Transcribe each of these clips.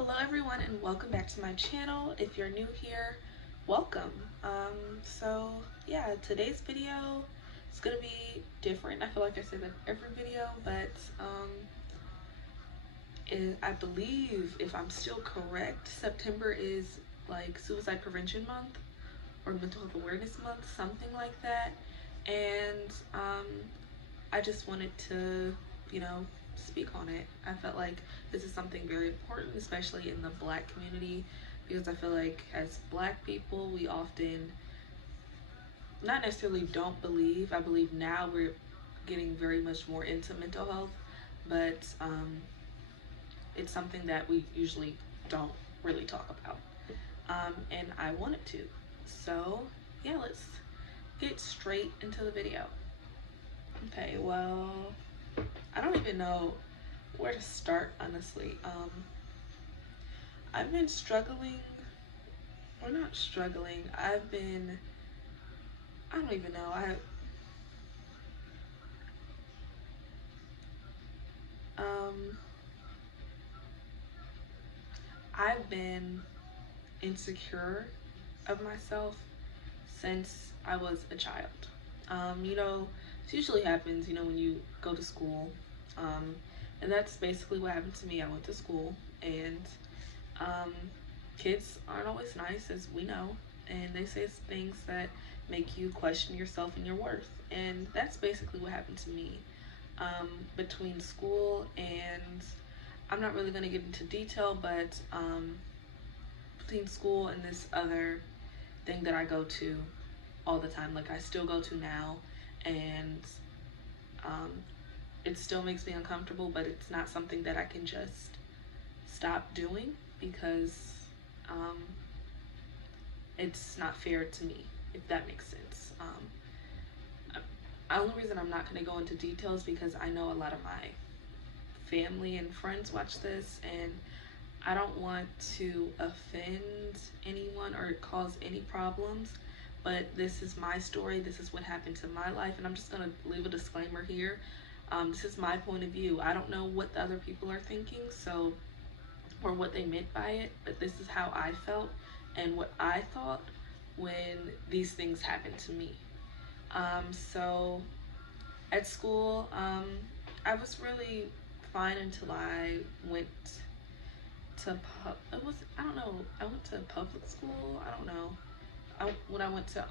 Hello everyone and welcome back to my channel. If you're new here, welcome. Today's video is gonna be different. I feel like I say that every video, but I believe, if I'm still correct, September is like Suicide Prevention Month or Mental Health Awareness Month, something like that. And I just wanted to, speak on it. I felt like this is something very important, especially in the Black community, because I feel like as Black people, we often not necessarily don't believe. I believe now we're getting very much more into mental health, but it's something that we usually don't really talk about. And I wanted to. So, yeah, let's get straight into the video. Okay, well, I don't even know where to start, honestly. I've been struggling, or not struggling, I don't even know, I've been insecure of myself since I was a child. This usually happens, when you go to school. And that's basically what happened to me. I went to school, and um, kids aren't always nice, as we know, and they say things that make you question yourself and your worth. And that's basically what happened to me between school and, I'm not really going to get into detail, but between school and this other thing that I go to all the time, like I still go to now, and um, it still makes me uncomfortable, but it's not something that I can just stop doing because it's not fair to me, if that makes sense. The only reason I'm not going to go into details because I know a lot of my family and friends watch this, and I don't want to offend anyone or cause any problems, but this is my story. This is what happened to my life, and I'm just going to leave a disclaimer here. This is my point of view. I don't know what the other people are thinking, or what they meant by it, but this is how I felt and what I thought when these things happened to me. So at school, I was really fine until I went to I don't know, I went to public school. I don't know. When I went to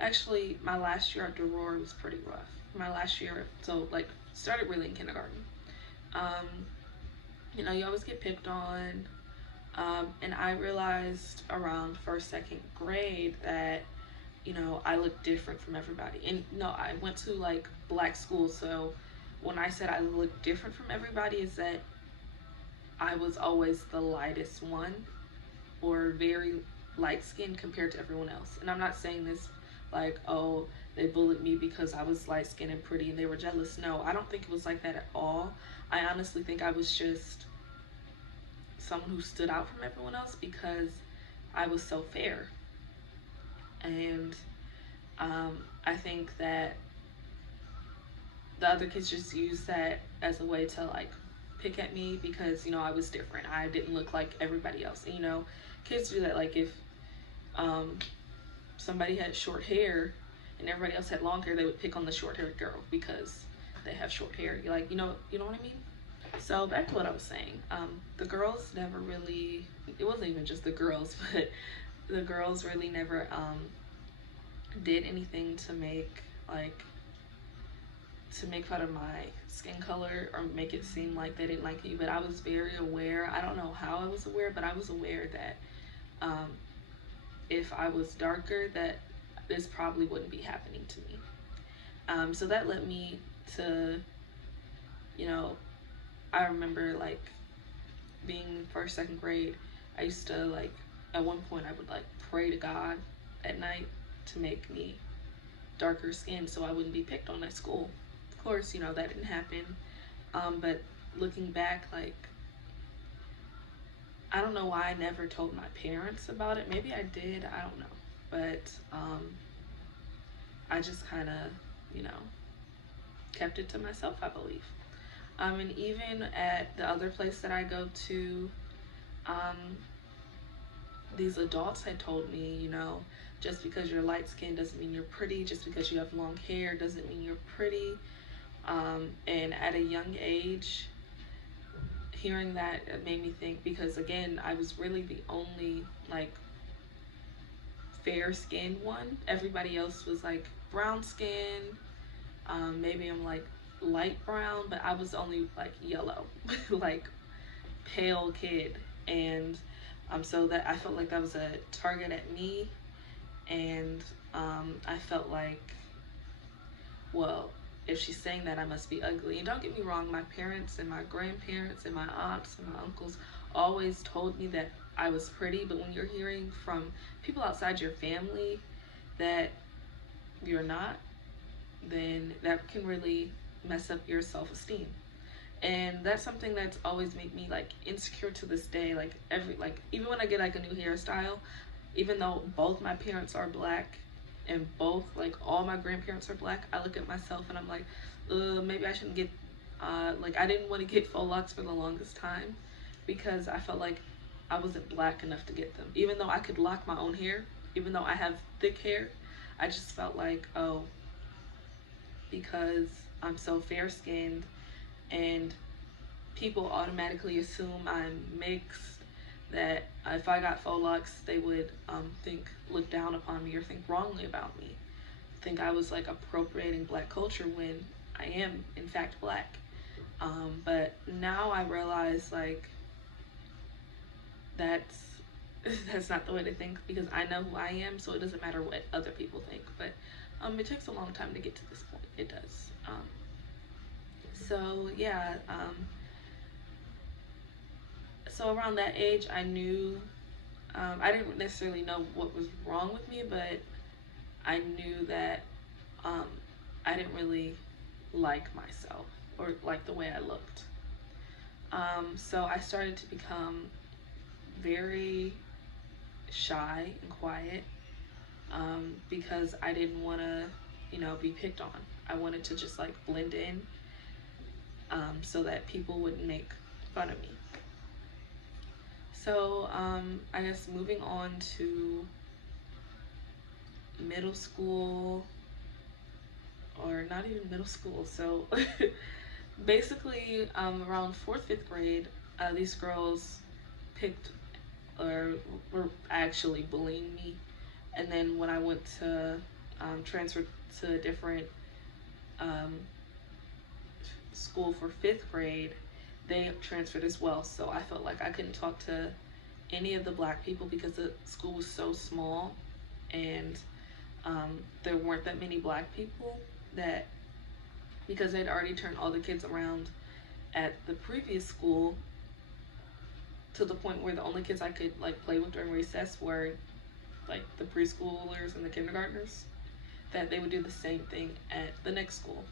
actually, my last year at Aurora was pretty rough. My last year, so like started really in kindergarten. You always get picked on. And I realized around first, second grade that, I looked different from everybody. And no, I went to like Black school. So when I said I looked different from everybody, is that I was always the lightest one, or very light skinned compared to everyone else. And I'm not saying this like, oh, they bullied me because I was light skinned and pretty and they were jealous. No, I don't think it was like that at all. I honestly think I was just someone who stood out from everyone else because I was so fair. And I think that the other kids just used that as a way to like pick at me because, I was different. I didn't look like everybody else. And, kids do that. Like if somebody had short hair and everybody else had long hair, they would pick on the short-haired girl because they have short hair. You're like, you know what I mean? So back to what I was saying. The girls never really, it wasn't even just the girls, but the girls really never did anything to make fun of my skin color or make it seem like they didn't like me. But I was very aware. I don't know how I was aware, but I was aware that if I was darker, that this probably wouldn't be happening to me. So that led me to, I remember like being in first, second grade, I used to like, at one point I would like pray to God at night to make me darker skin so I wouldn't be picked on at school. Of course, that didn't happen. But looking back, like, I don't know why I never told my parents about it. Maybe I did, I don't know. But I just kind of, kept it to myself, I believe. And even at the other place that I go to, um, these adults had told me, just because you're light skinned doesn't mean you're pretty. Just because you have long hair doesn't mean you're pretty. And at a young age, hearing that, it made me think, because again, I was really the only like fair skinned one. Everybody else was like brown skin. Maybe I'm like light brown, but I was only like yellow, like pale kid. And so that I felt like that was a target at me. And I felt like, well, if she's saying that, I must be ugly. And don't get me wrong, my parents and my grandparents and my aunts and my uncles always told me that I was pretty. But when you're hearing from people outside your family that you're not, then that can really mess up your self-esteem. And that's something that's always made me like insecure to this day. Like even when I get like a new hairstyle, even though both my parents are black and both like all my grandparents are black, I look at myself and I'm like, maybe I shouldn't get like I didn't want to get faux locks for the longest time because I felt like I wasn't black enough to get them. Even though I could lock my own hair, even though I have thick hair, I just felt like, oh, because I'm so fair skinned and people automatically assume I'm mixed, that if I got faux locks, they would look down upon me or think wrongly about me. Think I was like appropriating black culture when I am in fact black. But now I realize like that's that's not the way to think, because I know who I am, so it doesn't matter what other people think. But it takes a long time to get to this point. It does. So yeah. So around that age, I knew, I didn't necessarily know what was wrong with me, but I knew that um, I didn't really like myself or like the way I looked. So I started to become very shy and quiet, because I didn't want to, be picked on. I wanted to just like blend in, so that people wouldn't make fun of me. So I guess moving on to middle school, or not even middle school. So basically, around fourth, fifth grade, these girls picked or were actually bullying me. And then when I went to transfer to a different um, school for fifth grade, they transferred as well. So I felt like I couldn't talk to any of the black people because the school was so small, and there weren't that many black people, that because they'd already turned all the kids around at the previous school, to the point where the only kids I could like play with during recess were like the preschoolers and the kindergartners, that they would do the same thing at the next school.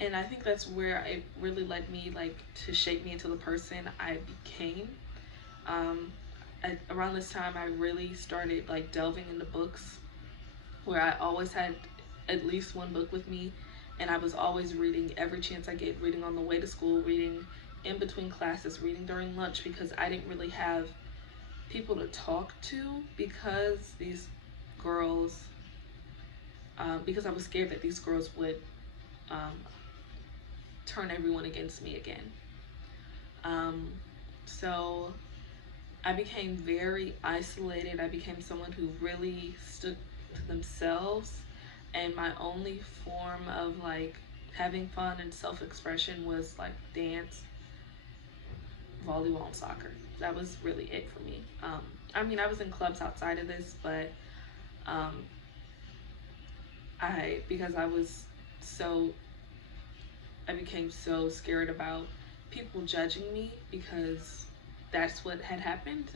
And I think that's where it really led me, like, to shape me into the person I became. Around this time, I really started like delving into books, where I always had at least one book with me, and I was always reading every chance I get, reading on the way to school, reading in between classes, reading during lunch, because I didn't really have people to talk to, because these girls, because I was scared that these girls would turn everyone against me again. So I became very isolated. I became someone who really stood to themselves, and my only form of like having fun and self-expression was like dance, volleyball, and soccer. That was really it for me. I mean, I was in clubs outside of this, but because I became so scared about people judging me, because that's what had happened.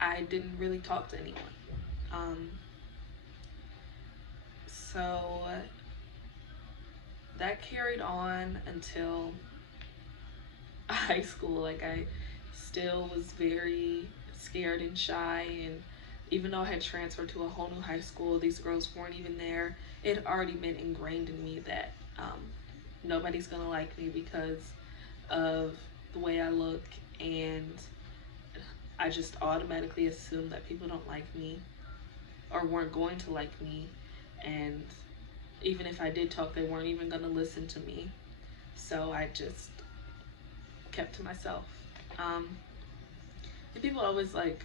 I didn't really talk to anyone. So that carried on until high school. Like, I still was very scared and shy, and even though I had transferred to a whole new high school, these girls weren't even there. It had already been ingrained in me that Um, Nobody's gonna like me because of the way I look, and I just automatically assume that people don't like me or weren't going to like me, and even if I did talk, they weren't even gonna listen to me. So I just kept to myself. Um, and people always like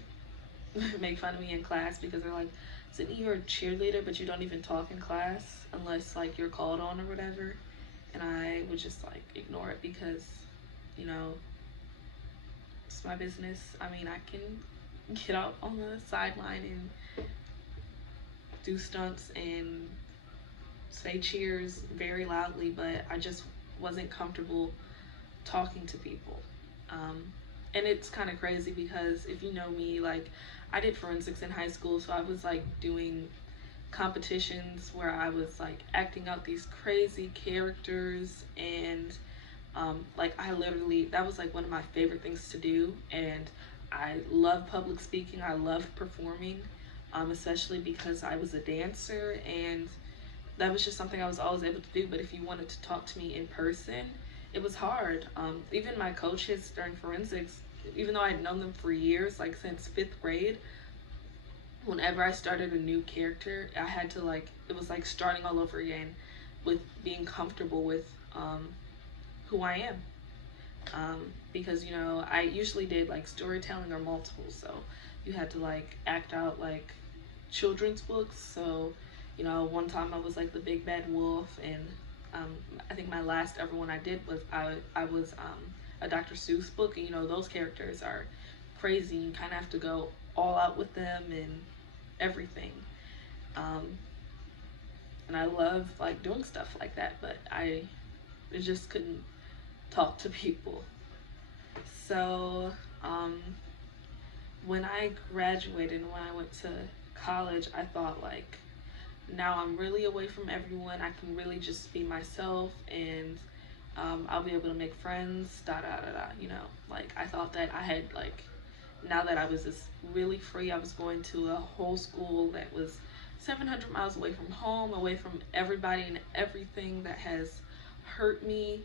make fun of me in class because they're like, Sydney, you're a cheerleader, but you don't even talk in class unless like you're called on or whatever. And I would just like ignore it because, you know, it's my business. I mean, I can get out on the sideline and do stunts and say cheers very loudly, but I just wasn't comfortable talking to people. Um, and it's kind of crazy because if you know me, like I did forensics in high school, so I was like doing competitions where I was like acting out these crazy characters, and like I literally, that was like one of my favorite things to do. And I love public speaking, I love performing, especially because I was a dancer, and that was just something I was always able to do. But if you wanted to talk to me in person, it was hard. Even my coaches during forensics, even though I had known them for years, like since 5th grade, whenever I started a new character, I had to like, it was like starting all over again with being comfortable with who I am. Because, you know, I usually did like storytelling or multiple, so you had to like act out like children's books. So, you know, one time I was like the big bad wolf, and I think my last ever one I did was I was a Dr. Seuss book, and you know those characters are crazy. You kind of have to go all out with them and everything. Um, and I love like doing stuff like that, but I just couldn't talk to people. So when I graduated and when I went to college, I thought like, now I'm really away from everyone. I can really just be myself, and I'll be able to make friends. Da da da da. You know, like I thought that I had like, now that I was just really free, I was going to a whole school that was 700 miles away from home, away from everybody and everything that has hurt me,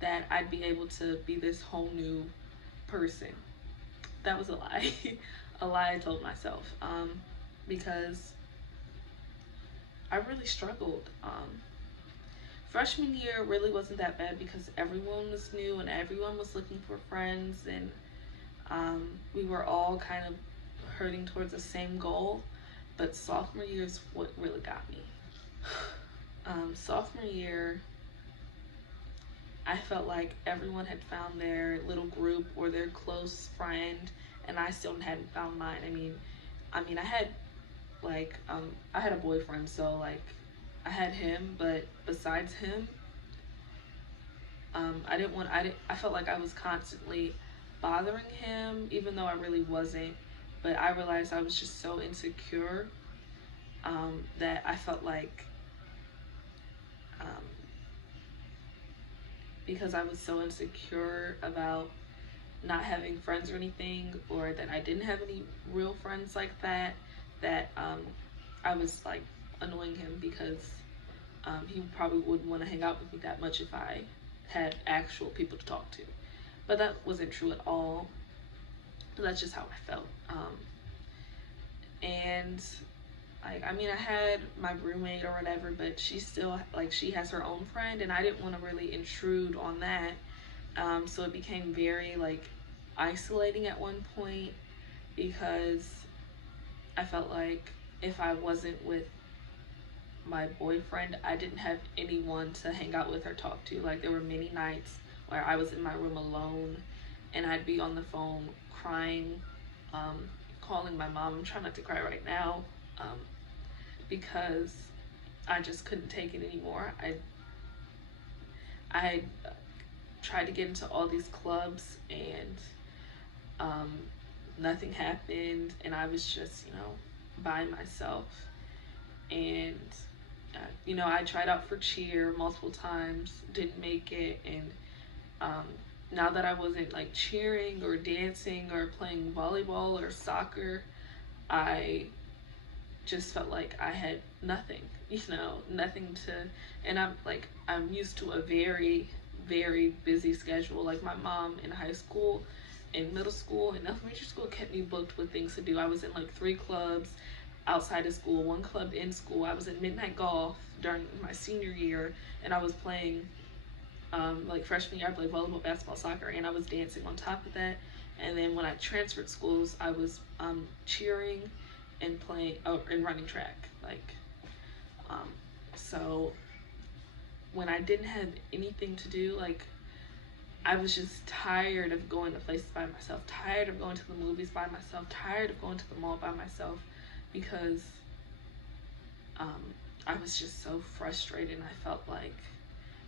that I'd be able to be this whole new person. That was a lie. A lie I told myself, because I really struggled. Freshman year really wasn't that bad because everyone was new and everyone was looking for friends, and we were all kind of hurting towards the same goal. But sophomore year is what really got me. Sophomore year, I felt like everyone had found their little group or their close friend, and I still hadn't found mine. I mean, I had a boyfriend, so like, I had him, but besides him, I felt like I was constantly bothering him, even though I really wasn't. But I realized I was just so insecure, that I felt like, um, because I was so insecure about not having friends or anything, or that I didn't have any real friends like that, that I was like annoying him because he probably wouldn't want to hang out with me that much if I had actual people to talk to. But that wasn't true at all. That's just how I felt. And I mean, I had my roommate or whatever, but she still, like, she has her own friend, and I didn't want to really intrude on that. So it became very like isolating at one point, because I felt like if I wasn't with my boyfriend, I didn't have anyone to hang out with or talk to. Like, there were many nights where I was in my room alone, and I'd be on the phone crying, calling my mom. I'm trying not to cry right now, because I just couldn't take it anymore. I tried to get into all these clubs, and nothing happened, and I was just, you know, by myself. And you know, I tried out for cheer multiple times, didn't make it. And now that I wasn't like cheering or dancing or playing volleyball or soccer, I just felt like I had nothing. nothing to, and I'm used to a very, very busy schedule. Like my mom in high school, in middle school, and elementary school kept me booked with things to do. I was in like 3 clubs outside of school, 1 club in school. I was in midnight golf during my senior year, and I was playing like freshman year, I played volleyball, basketball, soccer, and I was dancing on top of that. And then when I transferred schools, I was cheering and playing and running track. Um, so when I didn't have anything to do, like I was just tired of going to places by myself, tired of going to the movies by myself, tired of going to the mall by myself, because um, I was just so frustrated, and I felt like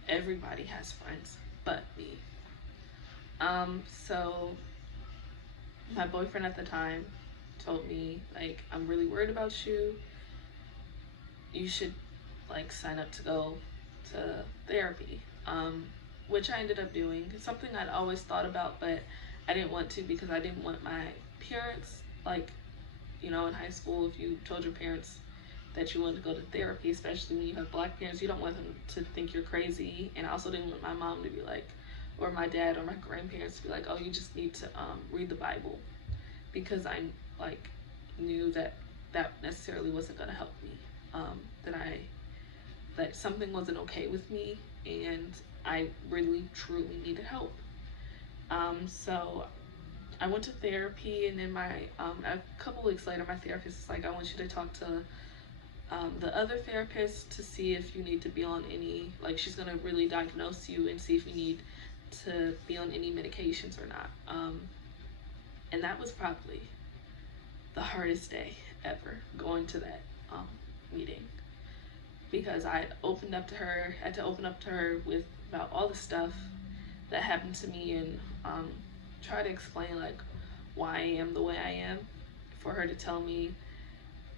everybody has friends but me. So my boyfriend at the time told me, like, I'm really worried about you. You should like sign up to go to therapy. Which I ended up doing. It's something I'd always thought about, but I didn't want to because I didn't want my parents, like, in high school, if you told your parents that you wanted to go to therapy, especially when you have Black parents, you don't want them to think you're crazy. And I also didn't want my mom to be like, or my dad or my grandparents to be like, oh, you just need to read the Bible, because I like knew that that necessarily wasn't going to help me. That something wasn't okay with me, and I really truly needed help. So I went to therapy, and then a couple weeks later, my therapist is like, I want you to talk to the other therapist to see if you need to be on any, like, she's gonna really diagnose you and see if you need to be on any medications or not. And that was probably the hardest day ever, going to that meeting, because I had to open up to her with about all the stuff that happened to me, and try to explain like why I am the way I am, for her to tell me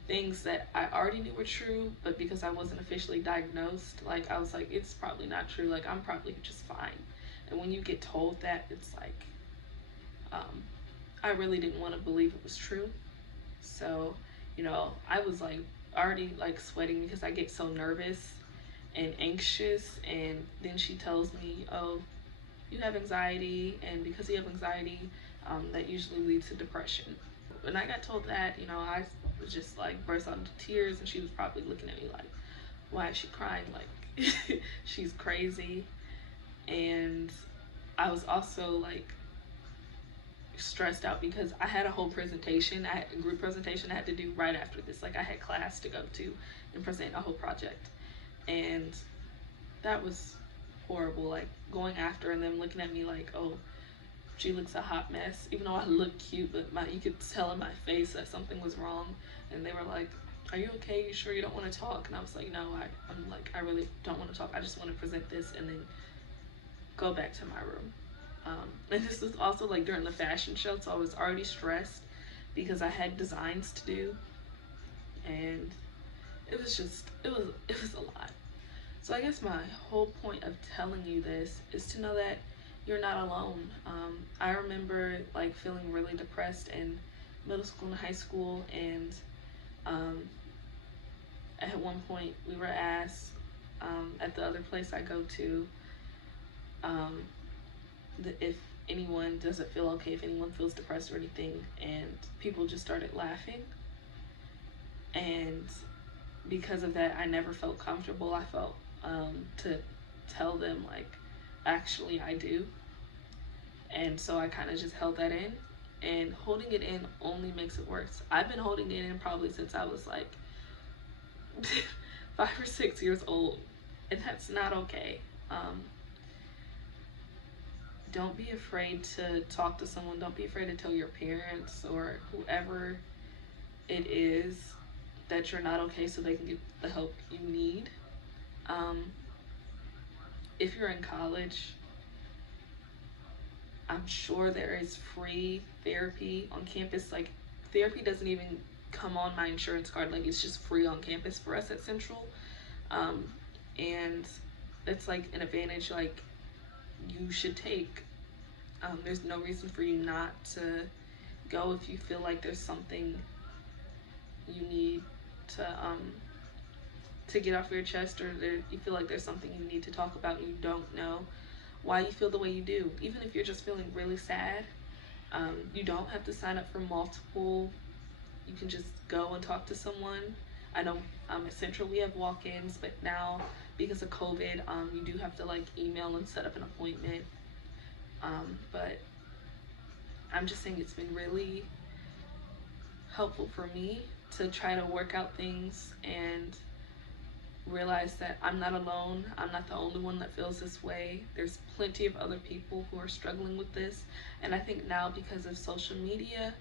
things that I already knew were true, but because I wasn't officially diagnosed, like I was like, it's probably not true, like I'm probably just fine. And when you get told that, it's like, I really didn't want to believe it was true. So, I was like already like sweating because I get so nervous and anxious, and then she tells me, oh, you have anxiety, and because you have anxiety, that usually leads to depression. When I got told that, I was just like burst out into tears, and she was probably looking at me like, why is she crying? Like, she's crazy. And I was also like stressed out because I had a whole presentation, I had a group presentation I had to do right after this. Like, I had class to go to and present a whole project. And that was horrible, like going after and them looking at me like, oh, she looks a hot mess, even though I look cute, but you could tell in my face that something was wrong. And they were like, are you okay? You sure you don't want to talk? And I was like, no, I'm like, I really don't want to talk. I just want to present this and then go back to my room. And this was also like during the fashion show, so I was already stressed because I had designs to do, and it was a lot. So I guess my whole point of telling you this is to know that you're not alone. I remember like feeling really depressed in middle school and high school, and at one point we were asked at the other place I go to, if anyone doesn't feel okay, if anyone feels depressed or anything, and people just started laughing. And because of that, I never felt comfortable. I felt to tell them like, actually I do. And so I kind of just held that in, and holding it in only makes it worse. I've been holding it in probably since I was like 5 or 6 years old, and that's not okay. Don't be afraid to talk to someone. Don't be afraid to tell your parents or whoever it is that you're not okay, so they can get the help you need. If you're in college, I'm sure there is free therapy on campus. Like, therapy doesn't even come on my insurance card. Like, it's just free on campus for us at Central. And it's like an advantage like you should take. There's no reason for you not to go if you feel like there's something you need to to get off your chest, or you feel like there's something you need to talk about and you don't know why you feel the way you do. Even if you're just feeling really sad, you don't have to sign up for multiple. You can just go and talk to someone. I know at Central we have walk-ins, but now because of COVID, you do have to like email and set up an appointment. But I'm just saying it's been really helpful for me to try to work out things and realize that I'm not alone. I'm not the only one that feels this way. There's plenty of other people who are struggling with this. And I think now because of social media,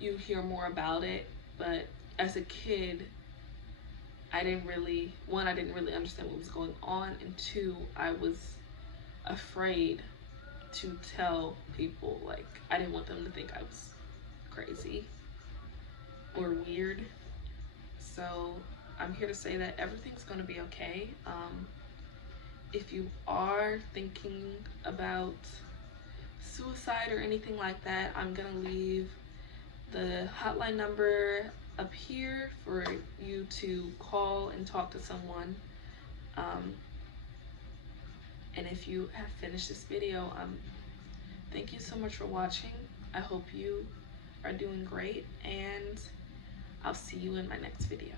you hear more about it. But as a kid, I didn't really understand what was going on. And two, I was afraid to tell people. Like, I didn't want them to think I was crazy or weird. So I'm here to say that everything's going to be okay. If you are thinking about suicide or anything like that, I'm going to leave the hotline number up here for you to call and talk to someone. And if you have finished this video, thank you so much for watching. I hope you are doing great, and I'll see you in my next video.